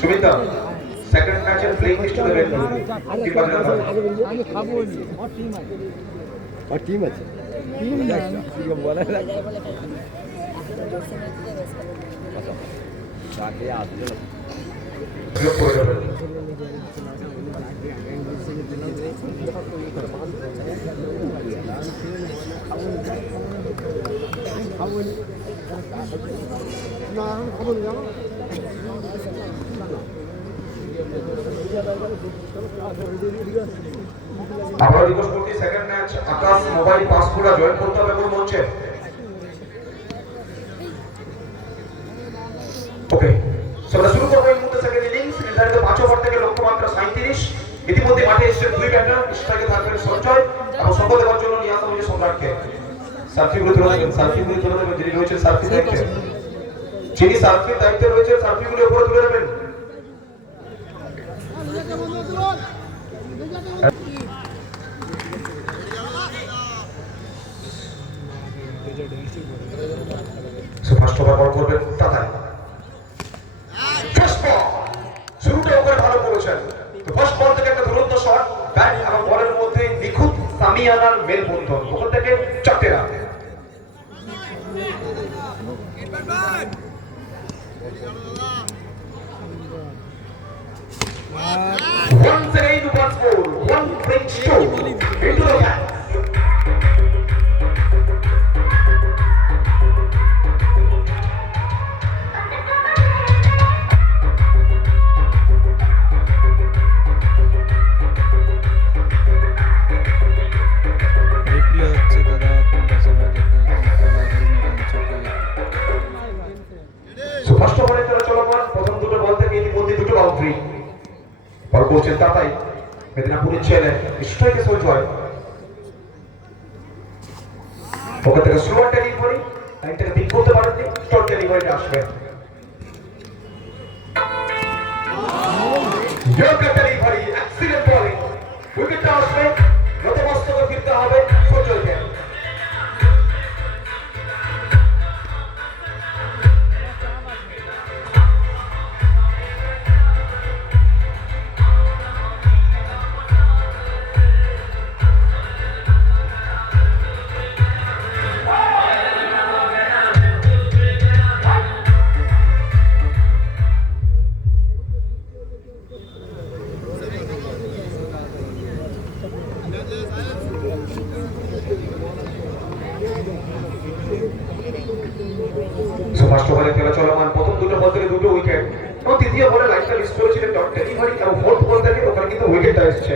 Sumita second ম্যাচের playing list কি বাজে না আমি খাব আমার টিম আছে। আর টিম আছে। টিম না ঠিক বলে তাকে আসবে করে দেবেন আমরা রিকোয়েস্ট করছি সেকেন্ড ম্যাচ আকাশ মোবাইল পাসপুরা জয়েন করতে হবে কোন মঞ্চে। ওকে আমরা শুরু করব এই মুহূর্তে সেকেন্ড ইনিংস নির্ধারিত পাঁচ ওভার থেকে লক্ষ্যমাত্রা সাঁত্রিশ ইতিমধ্যে মাঠে এসেছেন দুই ব্যাটার স্ট্রাইকে থাকবেন সঞ্জয় এবং সফল দেওয়ার জন্য নিয়ে আসা হয়েছে সম্রাটকে সার্ফি গুলো তুলে সার্ফিংগুলো তুলে দেবেন যিনি রয়েছেন সার্ফিং দায়িত্বে। যিনি সার্ফিং দায়িত্বে রয়েছেন সার্ফিংগুলো উপরে তুলে দেবেন ফার্স্ট ওভার বল করবেন 와. করছেন তাতাই। মেদিনীপুরের ছেলে স্ট্রাইকে সোজ হয়? ওখান থেকে স্লোয়ার ডেলিভারি লাইনটাকে পিক করতে পারেননি শর্ট ডেলিভারিটা আসবে। ডেলিভারি অ্যাক্সিডেন্ট বলিং উইকেটটা আসবে। ফার্স্ট ওভারে খেলা চলমান। প্রথম দুটো বল থেকে দুটো উইকেট এবং তৃতীয় বলে লাইনটা মিস করেছিলেন ডট ডেলিভারি এবং ফোর্থ বল থেকে ওখানে কিন্তু উইকেটটা এসেছে।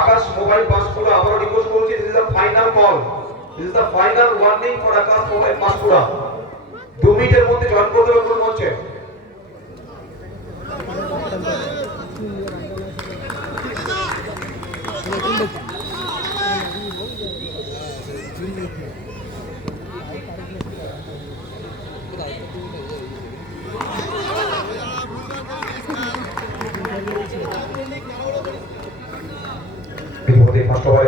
আকাশ মোবাইল পাস করে আবারও রিকোয়েস্ট করছি this is the final call this is the final warning for Akash mobile pass করা। দু মিনিটের মধ্যে জয়েন করতে হবে কোন মঞ্চে ইতিমধ্যে ফার্স্ট ওভারে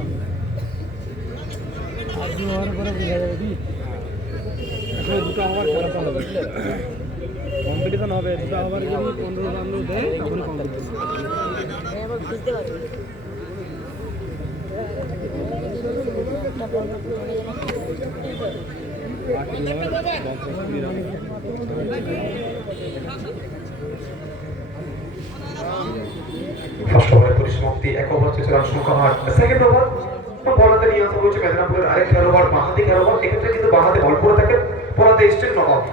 কম দিন না আর দু ওভার করে বোঝা যাবে কি? দুটো ওভার খেলাতে হবে। কম্পিটিশন হবে। দুটো ওভার যদি পনেরো রান দেয়, তখন কম্পিটিশন ওভারের পরিসমাপ্তি এক ওভার শেষে রান সংখ্যা আট সেকেন্ড ওভার বলাতে নিয়ে আসা হয়েছে মেদিনীপুরের আরেক খেলোয়াড় বাহাতি খেলোয়াড়। এক্ষেত্রে কিন্তু বাহাতে বল করে থাকেন বলাতে স্টেট নক আউট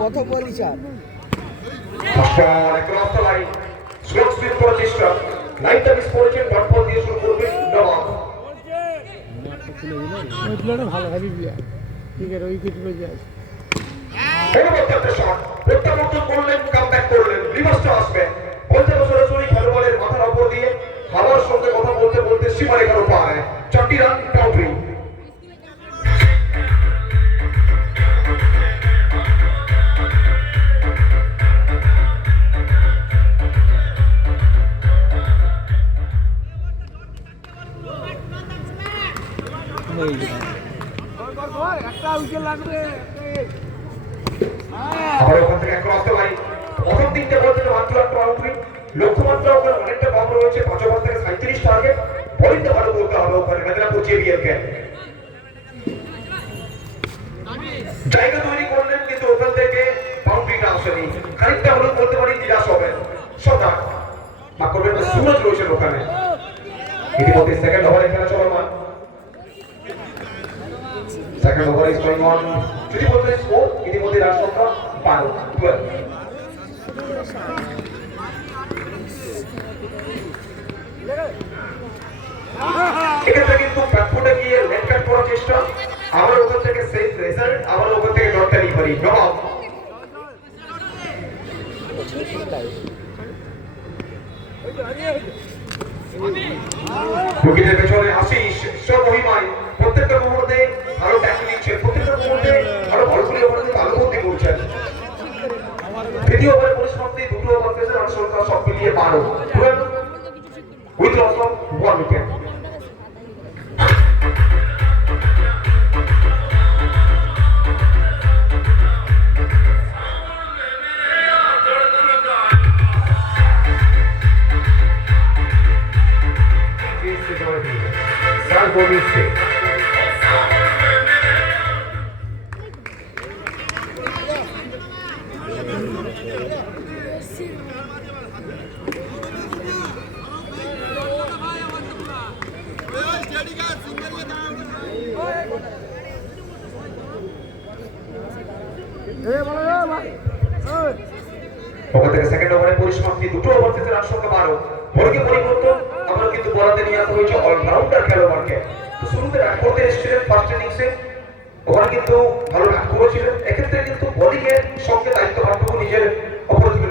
কত বলি চার ball across line. Slow spin করার চেষ্টা লাইনটা মিস করেছেন ডট বল দিয়ে শুরু করবেন নবাব। ভালো হেভি প্লেয়ার ঠিক আছে উইকেট পেয়ে যায় প্রত্যাবর্তন করলেন কামব্যাক করলেন রিভার্সটা আসবে। খেলোয়াড়ের মাথার দিয়ে হাওয়ার সঙ্গে কথা বলতে বলতে সীমারেখার পায় চারটি রান বাউন্ডারি একটা উইকেট লাগবে। আবার ওখান থেকে ক্রস দ্য লাইন প্রথম মাত্র একটা বাউন্ডারি লক্ষ্যমাত্রা ওখানে অনেকটা কম করতে পারি নিরাশ হবেন সদা বা ওখানে। সেকেন্ড ওভারে খেলা চলমান। সেকেন্ড ওভার যদি বলতে ইতিমধ্যে রান সংখ্যা বারো টুয়েলভ এক্ষেত্রে কিন্তু ব্যাকফুটে গিয়ে লেট কাট করার চেষ্টা। আবার ওখান থেকে সেফ রেজাল্ট আবার ওখান থেকে ডট ডেলিভারি জবাব পেছনে আশিস সব মহিমায় প্রত্যেকটা মুহূর্তে ভালো ট্যাকল নিচ্ছে, প্রত্যেকটা মুহূর্তে আরও ভালো করে আমাদের ভালো বুদ্ধি করছেন দ্বিতীয় ওভারে পরিসমাপ্তি দুটো ওভার পেয়েছেন রান সংখ্যা সব মিলিয়ে বারো। With loss of one wicket ওখান থেকে সেকেন্ড ওভারে পরিসমাপ্তি দুটো ওভার রান সংখ্যা বারো। বলকে পরিবর্তন, আমরা কিন্তু বলাতে নিয়ে আসা হয়েছে অলরাউন্ডার খেলোয়াড়কে। শুরুতে ব্যাট করতে এসেছিলেন ফার্স্ট ইনিংসে ওখানে কিন্তু ভালো করেছিলেন এক্ষেত্রে কিন্তু বোলিং এর সঙ্গে দায়িত্ব নিজের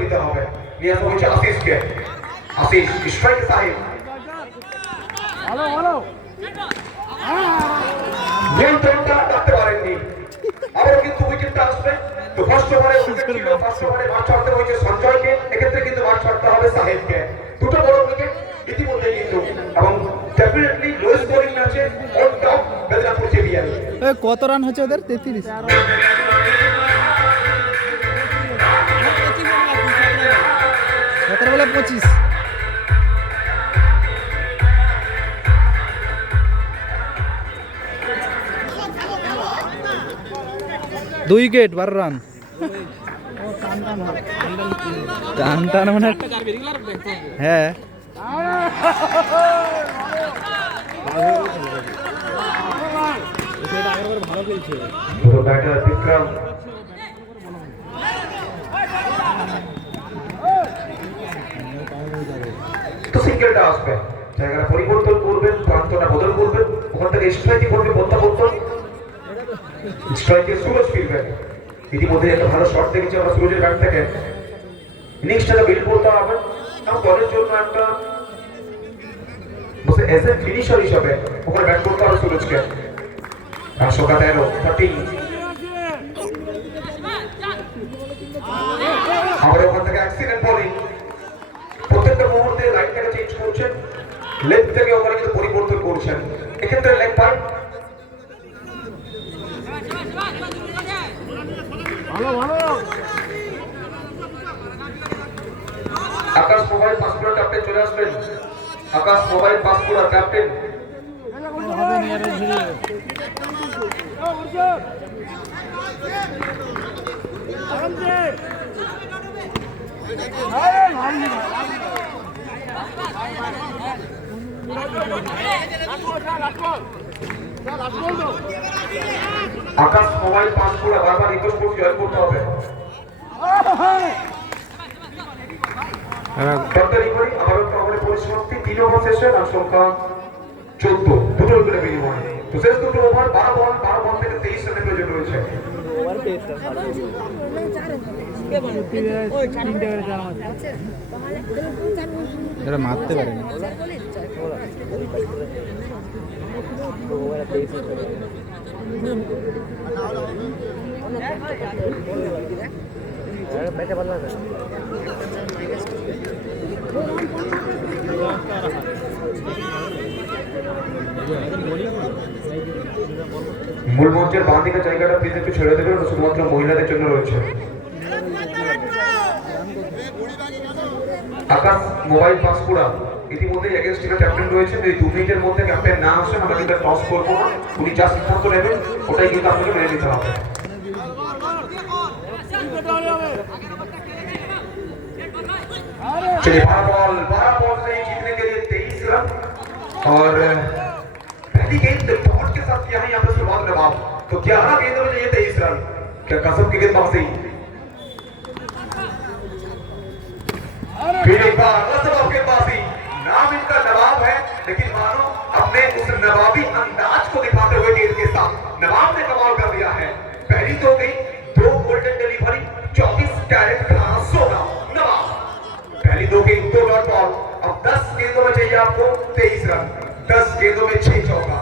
নিতে হবে। নিয়ে আসা হয়েছে আশিসকে। আশিস স্ট্রাইক সাহেব। ভালো ভালো। পারেননি। আবারও কিন্তু উইকেটটা আসবে। তো ফার্স্ট ওভারে উইকেট ছিল ফার্স্ট ওভারে মাঠ ছাড়তে হয়েছে সঞ্জয়কে। এক্ষেত্রে কিন্তু মাঠ ছাড়তে হবে সাহেবকে। দুটো বড় উইকেট ডেফিনেটলি স্কোরিং ম্যাচে অন টপ কত রান হচ্ছে ওদের? তেত্রিশ। বলে পঁচিশ। দুই উইকেট, বারো রান। টান টান মানে হ্যাঁ। জায়গাটা পরিবর্তন করবেন, প্রান্তটা বদল করবেন, ওখান থেকে স্ট্রাইকে করবে প্রত্যাবর্তন স্ট্রাইকে সুরজ ফিরবেন ইতিমধ্যে একটা ভালো শট দেখেছি আমরা সুরজের ব্যাট থেকে ইনিংসটাকে বিল্ড করতে হবে। এবং দলের জন্য একটা বসে এজ এ ফিনিশার হিসাবে ওখানে ব্যাট করতে হবে সুরজকে সোকা তেরো থার্টিন আবার ওখান থেকে অ্যাক্সিডেন্ট বোলিং প্রত্যেকটা মুহূর্তে লাইনটাকে চেঞ্জ করছেন। লেগ থেকে ওখানে কিন্তু পরিবর্তন করছেন। এক্ষেত্রে লেগ পাই ভালো ভালো আকাশ মোবাইল ক্যাপ্টেন চলে আসবেন আকাশ মোবাইল পাসপোর্ট আর ক্যাপ্টেন আকাশ মোবাইল পাস করে বারবার রিকোয়েস্ট করছি করতে হবে। সরকারি করি আবার ওভারের পরিসমাপ্তি তিন ওভার শেষে রান সংখ্যা চোদ্দ। দুটো উইকেটে বিনিময়। তো শেষ দুটো ওভার বারো বল বারো বল থেকে তেইশ রানের প্রয়োজন রয়েছে। তিনটে করে চার মাস এরা মারতে পারে না। মূল মঞ্চের বাঁ দিকের জায়গাটা প্লিজ একটু ছেড়ে দেবেন শুধুমাত্র মহিলাদের জন্য রয়েছে। আকাশ মোবাইল পাসপুরা ইতিমধ্যে এগেন্স্ট টিমের ক্যাপ্টেন রয়েছেন এই দু মিনিটের মধ্যে ক্যাপ্টেন না আসেন, আমরা কিন্তু টস করব না। উনি যা সিদ্ধান্ত নেবেন, ওটাই কিন্তু আপনাকে মেনে নিতে হবে। चलिए। बारह बॉल बारह बॉल से जीतने के लिए तेईस रन। और पहली गेंद के साथ किया है, यहाँ शुरुआत तो ग्यारह में चाहिए तेईस रन? क्या कसम की फिर एक बार गेंदबाजी नाम इनका नवाब है, लेकिन मानो, अपने उस नवाबी आपको तेईस रन, दस गेंदों में छह चौका।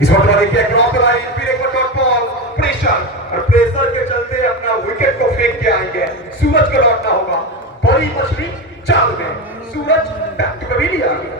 इस वक्त देखिए क्रॉप लाइन डॉट बॉल प्रेशर और प्रेशर के चलते अपना विकेट को फेंक के आएँगे सूरज को लौटना होगा। बड़ी मछली चाल में। सूरज बैक टू पवेलियन আর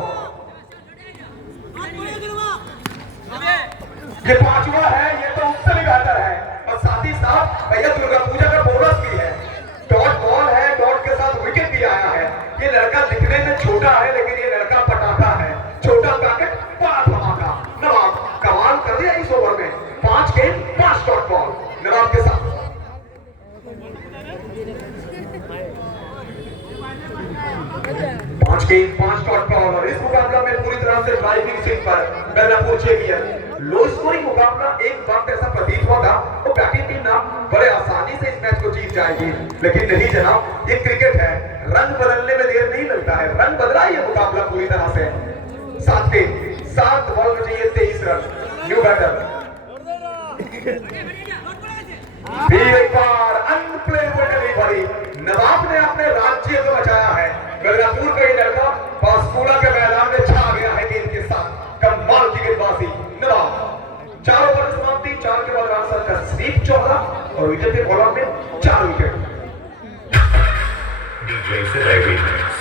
ये पांचवा है, ये तो उससे भी बेहतर है। और साथ ही साथ भैया दुर्गा पूजा का बोनस भी है डॉट बॉल है डॉट के साथ विकेट भी आया है ये लड़का दिखने में छोटा है लेकिन ये लड़का पटाखा है छोटा पैकेट बड़ा धमाका नवाब कमाल कर दिया इस ओवर में पाँच गेंद पाँच डॉट बॉल नवाब के साथ पाँच गेंद पाँच डॉट बॉल और इस मुकाबला में पूरी तरह से ड्राइविंग सीट पर बेलापुर चैंपियन लो स्कोरिंग मुकाबला एक वक्त ऐसा प्रतीत हुआ था वो बैटिंग टीम ना बड़े आसानी से इस मैच को जीत जाएगी। लेकिन नहीं जनाब, ये क्रिकेट है। रंग बदलने में देर नहीं लगता है। रंग बदला ये मुकाबला पूरी तरह से। सात गेंद सात बॉल में चाहिए तेईस रन। न्यू बैटर बार अनप्लेबल डिलीवरी नवाब ने अपने राज्य को बचाया है। गंगापुर का ये लड़का पासपूरा के मैदान में छा गया है गेंद के साथ। कमाल की गेंदबाजी। नवाब। चार ओवर की समाप्ति चार के बाद राजस्थान का स्वीप चौथा और विकेट के बॉलर में चार विकेट डीजे से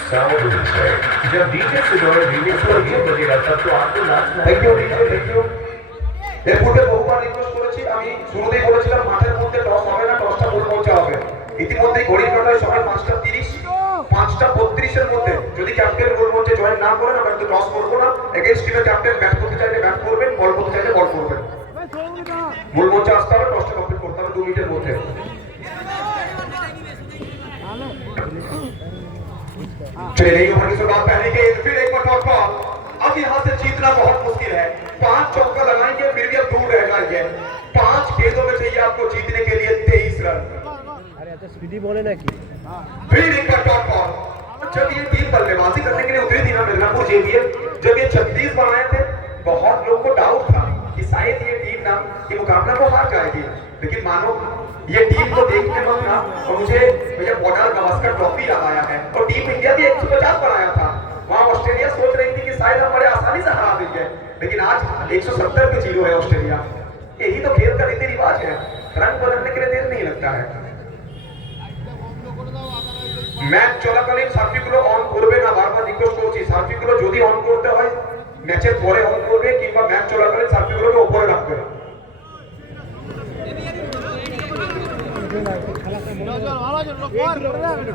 साउंड है जब डीजे से जो रिमिक्स और ये बजेगा तब तो आपको नाचना thank you thank you thank you এর পূর্বে বহুবার রিকোয়েস্ট করেছি আমি শুরুতেই বলেছিলাম মাঠের মধ্যে টস হবে না টসটা মূল মঞ্চে হবে ইতিমধ্যে ঘড়ির কাটায় সময় পাঁচটা তিরিশ পাঁচটা বত্রিশের মধ্যে যদি ক্যাপ্টেন মূল মঞ্চে জয়েন না করেন আমরা কিন্তু টস করবো না এগেন্স্ট টিমের ক্যাপ্টেন ব্যাট করতে চাইলে ব্যাট করবেন বল করতে চাইলে বল করবেন মূল মঞ্চে আসতে হবে টসটা কমপ্লিট করতে হবে দু মিনিটের মধ্যে चलिए नहीं ओवर की शुरुआत पहले गेंद फिर एक बार डॉट बॉल अब यहाँ से जीतना बहुत मुश्किल है पांच चौका लगाएंगे फिर भी अब दूर रह जाएंगे पांच गेंदों में चाहिए आपको जीतने के लिए तेईस रन আরে এত স্পিডি বলে নাকি फिर एक बार डॉट बॉल जब ये टीम बल्लेबाजी करने के लिए उतरी थी ना मिदनापुर जेबीएल जब ये छत्तीस बनाए थे, बहुत लोगों को डाउट था कि शायद ये टीम ना ये मुकाबला को हार जाएगी। लेकिन मानो, ये टीम को देख के वक्त ना, और मुझे भैया बॉर्डर गवास्कर ट्रॉफी याद आया है। और टीम इंडिया भी 150 बनाया था। वहाँ ऑस्ट्रेलिया सोच रही थी कि शायद हम बड़े आसानी से हरा देंगे। लेकिन आज 170 पे ज़ीरो है ऑस्ट्रेलिया यही तो खेल का रीति रिवाज है। रंग बदलने के लिए देर नहीं लगता है। ম্যাচ চলাকালীন সার্ফিগুলো অন করবে না, বারবার রিকোয়েস্ট করছি। সার্ফিগুলো যদি অন করতে হয়, ম্যাচের পরে অন করবে কিংবা ম্যাচ চলাকালীন সার্ফিগুলোকে উপরে রাখবে না। মারবে নি